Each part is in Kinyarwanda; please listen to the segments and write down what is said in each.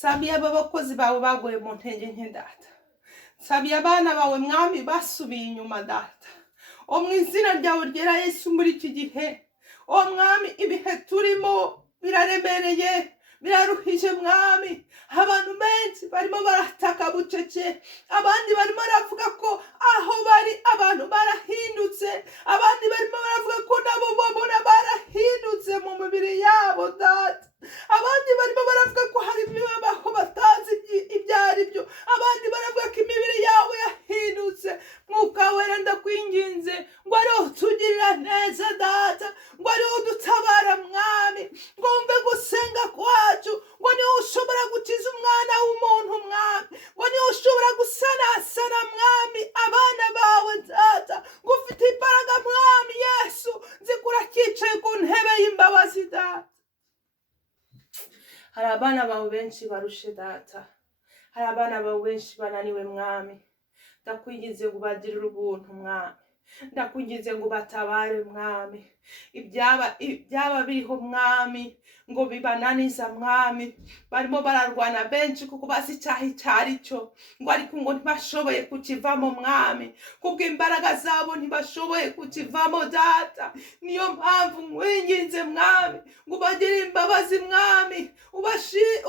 Sabiye aba bakozi bawe baguye mu ntege nke data. Sabiye abana bawe mwami basubiye inyuma data. O mu izina ryawe ryera Yesu muri iki gihe. O mwami ibihe turimo biraremereye, biraruhije mwami. Abantu benshi barimo barataka bucece, abandi barimo baravuga ko aho bari abantu barahindutse, abandi barimo baravuga ko nabo babona barahindutse mu mibiri yabo data. Abandi barimo baravuga ko hari ibibaho batazi ibyo ari byo, abandi baravuga ko imibiri yabo yahindutse. Mwuka wera ndakwinginze ngo ariho tugirira neza data, ngo ariho dutabara mwami, ngo wumve gusenga kwacu, ngo niho ushobora gukiza umwana w'umuntu mwami, ngo niho ushobora gusanasana mwami abana bawe data, ngo ufite imbaraga mwami Yesu, nzikura cyicaye ku ntebe y'imbabazi data. Hari abana bawe benshi barushe data, hari abana bawe benshi bananiwe mwami. Ndakwinginze ngo ubagirire ubuntu mwami, ndakwinginze ngo batabare mwami. Ibyaba biriho mwami ngo bibananiza mwami, barimo bararwana benshi kuko bazi icyaha icyo ari cyo, ngo ariko ngo ntibashoboye kukivamo mwami, kubwo imbaraga zabo ntibashoboye kukivamo data. Niyo mpamvu nkwinginze mwami ngo ubagirire imbabazi mwami,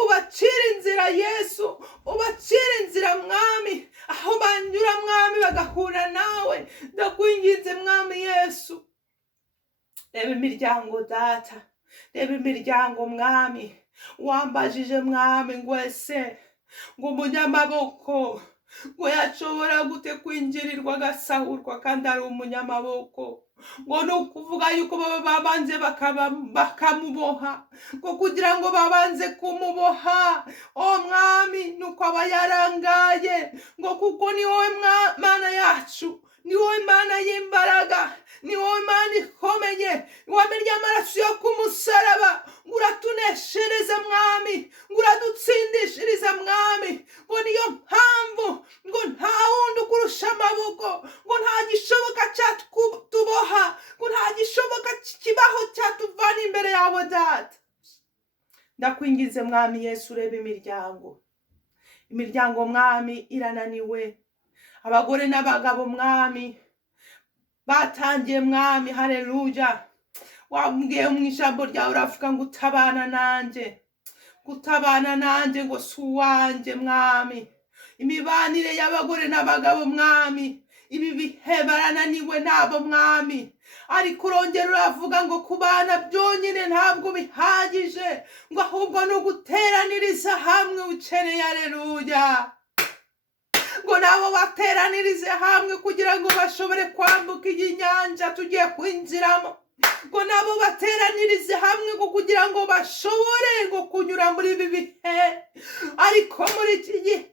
ubacire inzira Yesu, ubacire inzira mwami, aho banyura mwami bagahura nawe. Ndakwinginze mwami Yesu, reba imiryango data, reba imiryango mwami. Wambajije mwami ngo ese ngo umunyamaboko ngo yashobora gute kwinjirirwa agasahurwa kandi ari umunyamaboko? Ngo ni ukuvuga yuko baba babanze bakamuboha, ngo kugira ngo babanze kumuboha o mwami nuko aba yarangaye, ngo kuko ni wowe Mana yacu, ni wowe Mana y'imbaraga, ni wowe Mana ikomeye, wamennye amaraso yo ku musaraba, ngo uratuneshereza mwami, ngo uradutsindishiriza mwami. Ngo niyo mpamvu ngo nta wundi ukurusha amaboko, ngo nta gishoboka cyatuboha, ngo nta gishoboka kibaho cyatuvana imbere yawe data. Ndakwingize mwami Yesu, urebe imiryango mwami irananiwe, abagore n'abagabo mwami batangiye mwami. Haleluya. Wambwiye mu ijambo ryawe uravuga ngo utabana nanjye ngo si uwanjye mwami. Imibanire y'abagore n'abagabo mwami, ibi bihe barananiwe nabo mwami, ariko urongera uravuga ngo kubana byonyine ntabwo bihagije, ngo ahubwo ni uguteraniriza hamwe ukeneye. Haleluya. Ngo nabo bateranirize hamwe kugira ngo bashobore kwambuka iyi nyanja tugiye kwinjiramo, ngo nabo bateranirize hamwe ngo kugira ngo bashobore ngo kunyura muri ibi bihe. Ariko muri iki gihe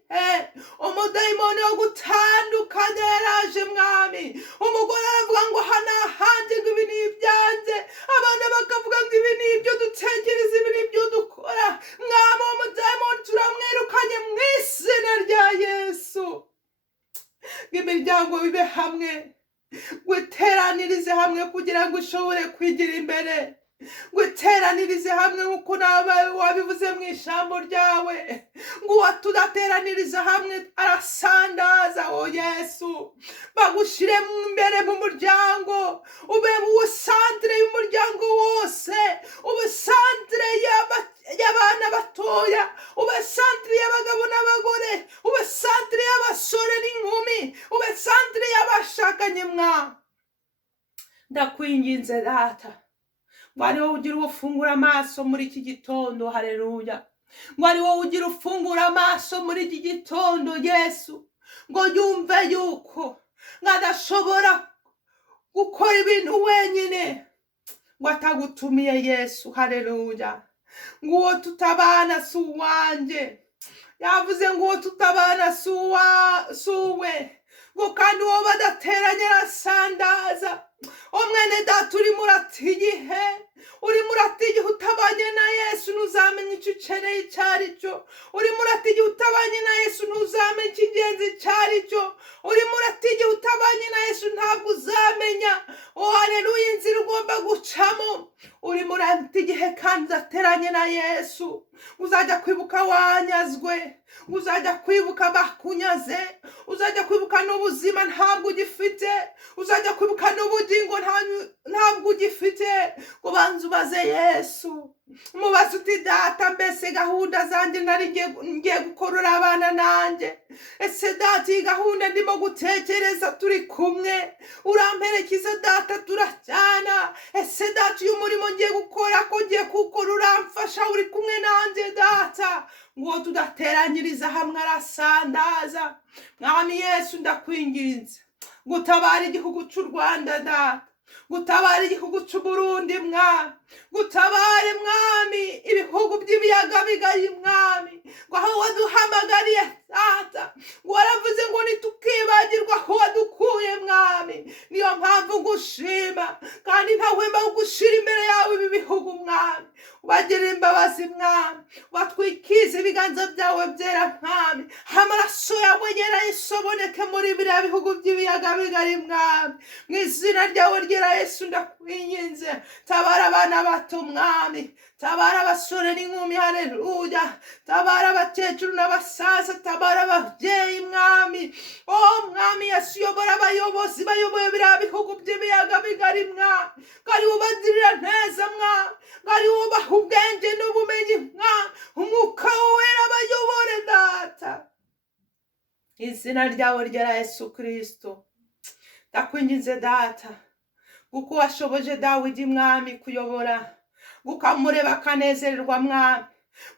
umudayimoni wo gutandukanya yaraje mwami. Umugore aravuga ngo hana hanjye ngo ibi ni ibyanjye, abana bakavuga ngo ibi ni ibyo dutekereza, ibi ni ibyo dukora. Mwami uwo mudayimoni turamwirukanye mu izina rya Yesu. Imiryango bibe hamwe, guteranirize hamwe kugira ngo ushobore kwigira imbere, guteranirize hamwe nk'uko nawe wabivuze mu ijambo ryawe, ngo uwatudateraniriza hamwe arasandaza. O Yesu, bagushyire imbere mu muryango, ube uwo santire y'umuryango wose, ube santire y'abana batoya, ube santire y'abagabo n'abagore, ube santire y'abasore n'inkumi, ube santire y'abashakanye mwa. Ndakwinginze data, ngo ari wowe ugira ufungura amaso muri iki gitondo. Haleluya. Ngo ari wowe ugira ufungura amaso muri iki gitondo Yesu, ngo yumve yuko ngo adashobora gukora ibintu wenyine ngo atagutumiye Yesu. Haleluya. Ngo uwo tutabana si uwanjye, yavuze ngo uwo tutabana si uwe, ngo kandi uwo badateranye arasandaza. Omwene data urimo urata igihe, urimo urata igihe utabanye na Yesu ntuzamenye icyo ukeneye icyo ari cyo. Urimo urata igihe utabanye na Yesu ntuzamenye icy'ingenzi icyo ari cyo. Urimo urata igihe utabanye na Yesu ntabwo uzamenya haleluya inzira ugomba gucamo. Urimo urata igihe kandi udateranye na Yesu uzajya kwibuka wanyazwe, uzajya kwibuka bakunyaze, uzajya kwibuka n'ubuzima ntabwo ugifite, uzajya kwibuka n'ubugingo ntabwo ugifite. Ubanza ubaze Yesu, umubaze uti data mbese gahunda zanjye nari ngiye gukorora abana nanjye, ese data iyi gahunda ndimo gutekereza turi kumwe uramperekeza data turajyana, ese data uyu murimo ngiye gukora ko ngiye kuwukora uramfasha uri kumwe nanjye data, ngo tudateranyiriza hamwe arasandaza. Mwami Yesu ndakwinginze gutabara igihugu cy'u Rwanda data, gutabara igihugu cy'u Burundi mwami, gutabare mwami ibihugu by'ibiyaga bigari mwami, ngo aho waduhamagariye data, ngo waravuze ngo nitukibagirwa aho wadukuye mwami. Niyo mpamvu ngushima kandi ntahwema gushira imbere yawe ibi bihugu mwami, ubagirire imbabazi mwami, watwikize ibiganza byawe byera mwami, amaraso yawe yera isoboneke muri biriya bihugu by'ibiyaga bigari mwami. Mu izina ryawe ryera Yesu ndakwinginze, tabara abana bato mwami, tabara abasore n'inkumi haleluya, tabara abakecuru n'abasaza, tabara ababyeyi mwami. Mwami Yesu yobora abayobozi bayoboye biriya bihugu by'ibiyaga bigari mwami, kandi ubagirira neza mwami, kandi ubaha ubwenge n'ubumenyi mwami, umwuka wera abayobore data. Izina ryawe ryera Yesu Kristo ndakwinginze data, kuko washoboje Dawidi mwami kuyobora, gukamureba akanezererwa mwami,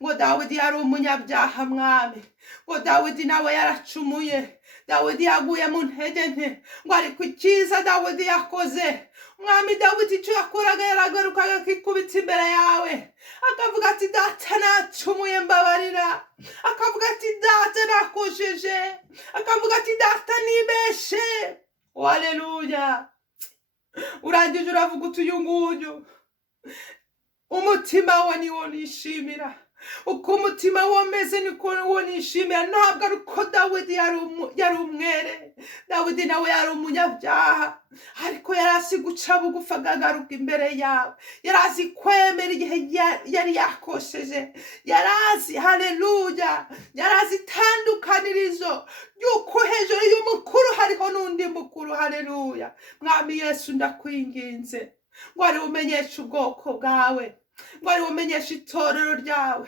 ngo Dawidi yari umunyabyaha mwami, ngo Dawidi nawe yaracumuye, Dawidi yaguye mu ntege nke, ngo ariko icyiza Dawidi yakoze mwami, Dawidi icyo yakoraga yaragarukaga akikubita imbere yawe akavuga ati data nacumuye mbabarira, akavuga ati data nakojeje, akavuga ati data nibeshe. Haleluya. Urangije uravuga uti uyu nguyu umutima we niwo nishimira, uko umutima we umeze niko wo nishimira. Ntabwo ari uko Dawidi yari umwere, Dawidi nawe yari umunyabyaha, ariko yari azi guca bugufi akagaruka imbere yawe, yari azi kwemera igihe yari yakosheje, yari azi haleluya, yari azi itandukanirizo yuko hejuru y'umukuru hariho n'undi mukuru haleluya. Mwami Yesu ndakwinginze ngo ari umenyeshe ubwoko bwawe, ngo ari umenyeshe itorero ryawe,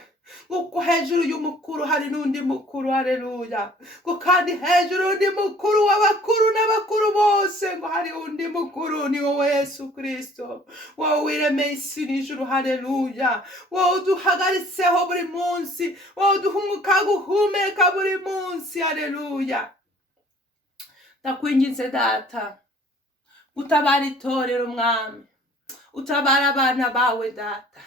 kuko hejuru y'umukuru hari n'undi mukuru haleluya, ngo kandi hejuru y'undi mukuru w'abakuru n'abakuru bose ngo hari undi mukuru, ni wowe Yesu Kristo, wowe wiremeye isi n'ijuru haleluya, wowe uduhagaritseho buri munsi, wowe uduha umwuka guhumeka buri munsi haleluya. Ndakwinginze data, utabara itorero mwami, utabara abana bawe data,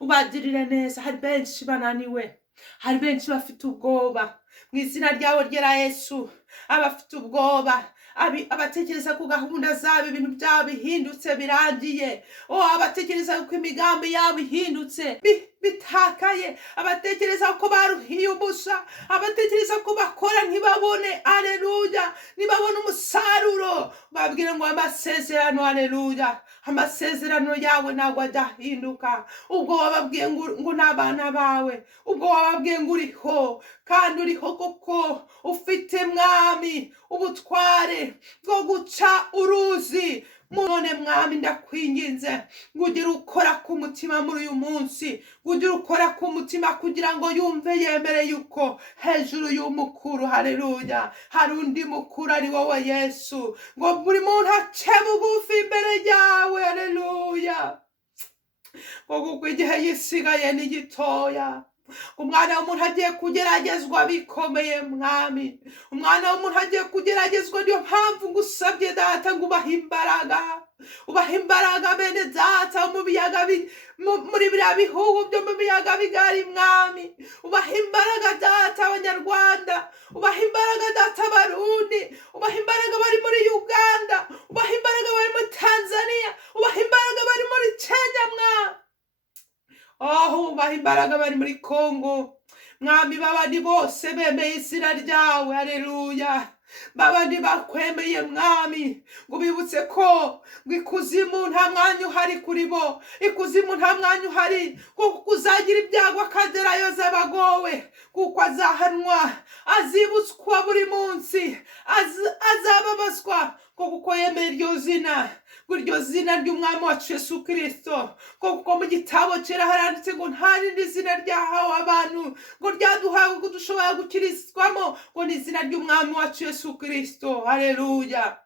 ubagirire neza. Hari benshi bananiwe, hari benshi bafite ubwoba, mu izina ryawe ryera Yesu, abafite ubwoba, abatekereza ko gahunda zabo ibintu byabo bihindutse birangiye, abatekereza ko imigambi yabo ihindutse bitakaye, abatekereza ko baruhiye ubusa, abatekereza ko bakora ntibabone haleluya, ntibabone umusaruro. Babwire ngo amasezerano haleluya, amasezerano yawe ntabwo adahinduka. Ubwo wababwiye ngo n'abana bawe, ubwo wababwiye ngo uriho, kandi uriho koko, ufite mwami ubutware bwo guca uruzi. None mwami ndakwinginze ngo ugire ukora ku mutima muri uyu munsi, ngo ugire ukora ku mutima kugira ngo yumve yemere yuko hejuru y'umukuru haleluya hari undi mukuru, ari wowe Yesu, ngo buri muntu ace bugufi imbere yawe haleluya, ngo kuko igihe yisigaye ni gitoya. Umwana w'umuntu agiye kugeragezwa bikomeye mwami, umwana w'umuntu agiye kugeragezwa. Niyo mpamvu ngusabye data ngo ubahe imbaraga, ubahe imbaraga bene data muri biriya bihugu byo mu biyaga bigari mwami, ubahe imbaraga data abanyarwanda, ubahe imbaraga data abarundi, ubahe imbaraga bari muri Uganda, ubahe imbaraga bari muri Tanzania, ubahe imbaraga bari muri Kenya mwami. imbaraga bari muri Kongo mwami, babandi bose bemeye izina ryawe, haleluya, babandi bakwemeye mwami, ngo bibutse ko ngo ikuzimu nta mwanya uhari kuri bo, ikuzimu nta mwanya uhari, kuko uzagira ibyago akagerayo z'abagowe, kuko azahanwa, azibutswa buri munsi, azababazwa, kuko yemeye iryo zina, iryo zina ry'umwami wacu Yesu Kristo, kuko mu gitabo cyera haranditse ngo nta rindi zina ryahawe abantu ngo ryaduhawe ngo dushobora gukirizwamo, ngo ni izina ry'umwami wacu Yesu Kristo, haleluya.